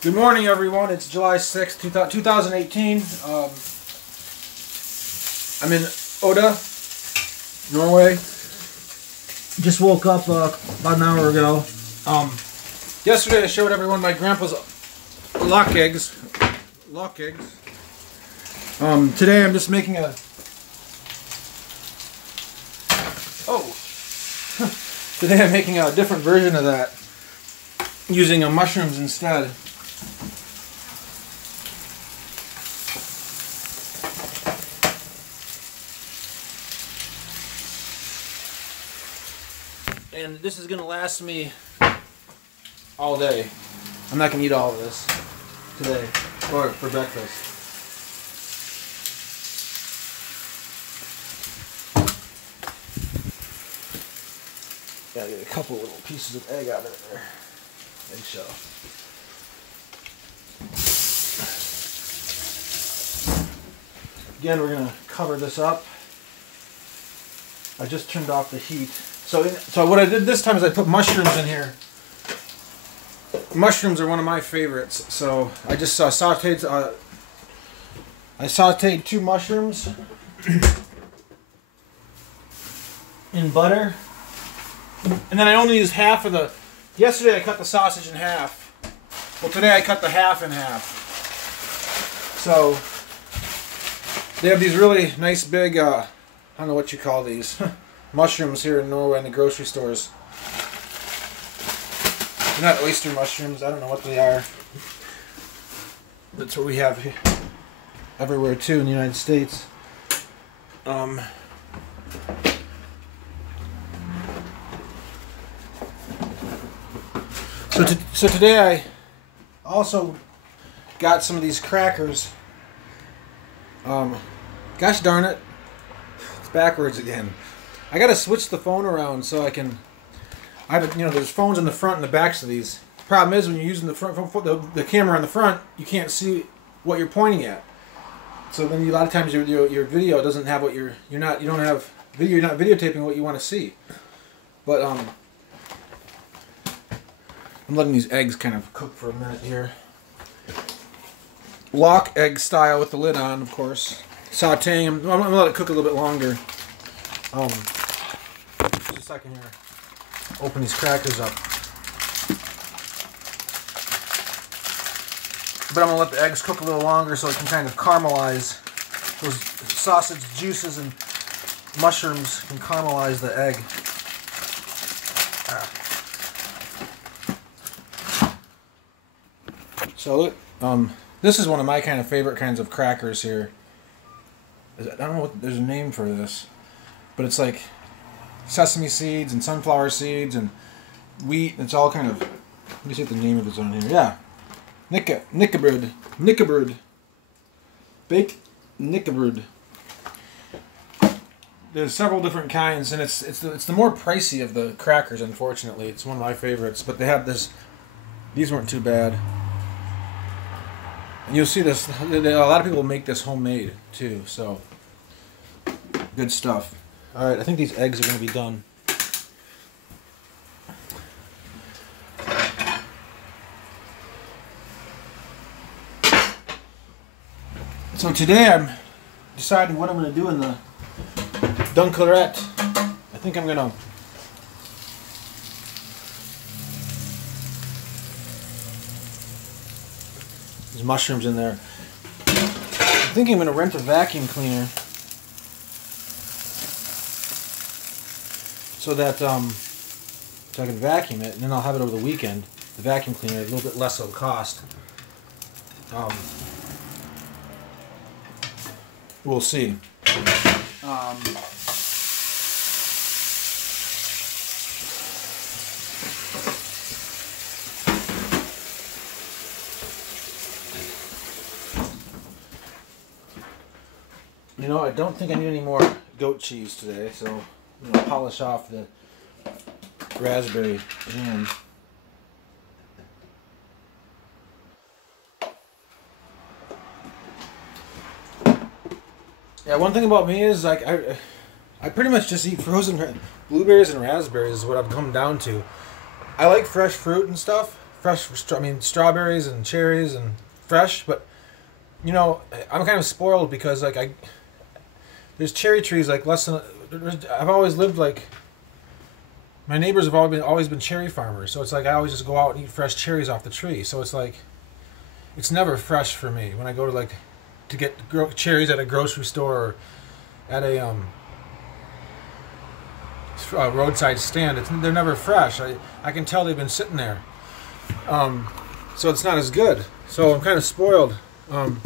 Good morning, everyone. It's July 6th, 2018. I'm in Odda, Norway. Just woke up about an hour ago. Yesterday I showed everyone my grandpa's lock eggs. Today I'm just making a... Today I'm making a different version of that, using mushrooms instead. And this is going to last me all day. I'm not going to eat all of this today or for breakfast. Gotta get a couple little pieces of egg out of there. Eggshell. Again, we're going to cover this up. I just turned off the heat. So what I did this time is I put mushrooms in here. Mushrooms are one of my favorites. So I just sauteed. I sauteed 2 mushrooms in butter, and then I only used half of the. Yesterday I cut the sausage in half. Well, today I cut the half in half. So they have these really nice big. I don't know what you call these. Mushrooms here in Norway in the grocery stores. They're not oyster mushrooms. I don't know what they are. That's what we have here, everywhere too in the United States. So today I also got some of these crackers. Gosh darn it, it's backwards again. I gotta switch the phone around so I can. There's phones in the front and the backs of these. Problem is, when you're using the the camera on the front, you can't see what you're pointing at. So then a lot of times your video doesn't have what you're not videotaping what you want to see. But I'm letting these eggs kind of cook for a minute here. Lock egg style with the lid on, of course. Sauteing them. I'm gonna let it cook a little bit longer. Just a second here. Open these crackers up. But I'm going to let the eggs cook a little longer so it can kind of caramelize. Those sausage juices and mushrooms can caramelize the egg. So this is one of my kind of favorite kinds of crackers here. I don't know what, there's a name for this. But it's like sesame seeds and sunflower seeds and wheat. It's all kind of. Let me see what the name of it's on here. Yeah, Knekkebrød, baked Knekkebrød. There's several different kinds, and it's the more pricey of the crackers. Unfortunately, it's one of my favorites. But they have this. These weren't too bad. And you'll see this. A lot of people make this homemade too. So good stuff. Alright, I think these eggs are going to be done. So today I'm deciding what I'm going to do in the Dunkelret. I think I'm going to there's mushrooms in there. I'm thinking I'm going to rent a vacuum cleaner. So that so I can vacuum it, and then I'll have it over the weekend. The vacuum cleaner, a little bit less of a cost. We'll see. I don't think I need any more goat cheese today, so I'm going to polish off the raspberry jam. Yeah, one thing about me is like I pretty much just eat frozen blueberries and raspberries is what I've come down to. I like fresh fruit and stuff. strawberries and cherries and fresh. But you know, I'm kind of spoiled because like there's cherry trees like less than. I've always lived like. My neighbors have always been cherry farmers, so it's like I always just go out and eat fresh cherries off the tree. So it's like, it's never fresh for me when I go to get cherries at a grocery store or at a roadside stand. They're never fresh. I can tell they've been sitting there, so it's not as good. So I'm kind of spoiled. You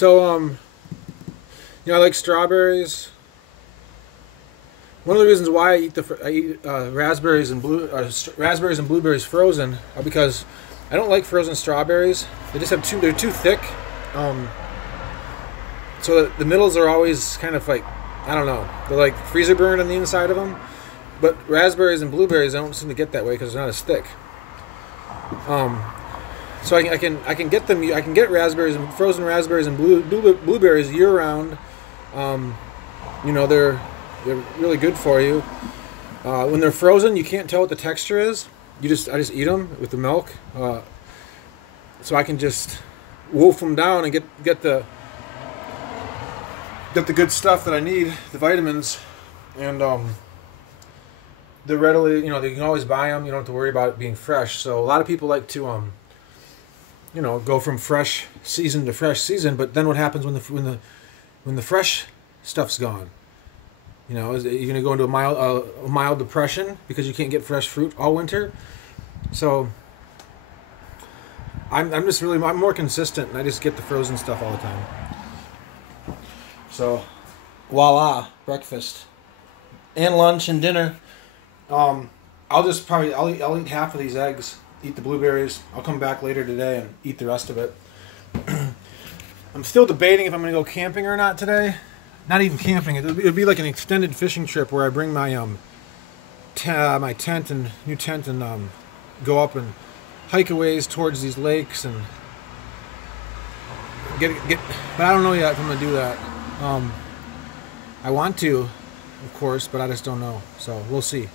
know, I like strawberries. One of the reasons why I eat raspberries and blueberries frozen are because I don't like frozen strawberries. They're too thick. So the middles are always kind of like, I don't know, they're like freezer burned on the inside of them. But raspberries and blueberries, I don't seem to get that way because they're not as thick. So I can get them. I can get frozen raspberries and blueberries year round. You know, they're really good for you. When they're frozen, you can't tell what the texture is. I just eat them with the milk. So I can just wolf them down and get the good stuff that I need, the vitamins, and they're readily, you know, you can always buy them. You don't have to worry about it being fresh. So a lot of people like to you know, go from fresh season to fresh season. But then what happens when the fresh stuff's gone? You know, you're gonna go into a mild depression because you can't get fresh fruit all winter. So I'm more consistent, and I just get the frozen stuff all the time. So voila, breakfast and lunch and dinner. I'll eat half of these eggs, eat the blueberries. I'll come back later today and eat the rest of it. I'm still debating if I'm gonna go camping or not today. Not even camping. It'd be like an extended fishing trip where I bring my my tent and new tent and go up and hike a ways towards these lakes and get. But I don't know yet if I'm gonna do that. I want to, of course, but I just don't know. So we'll see.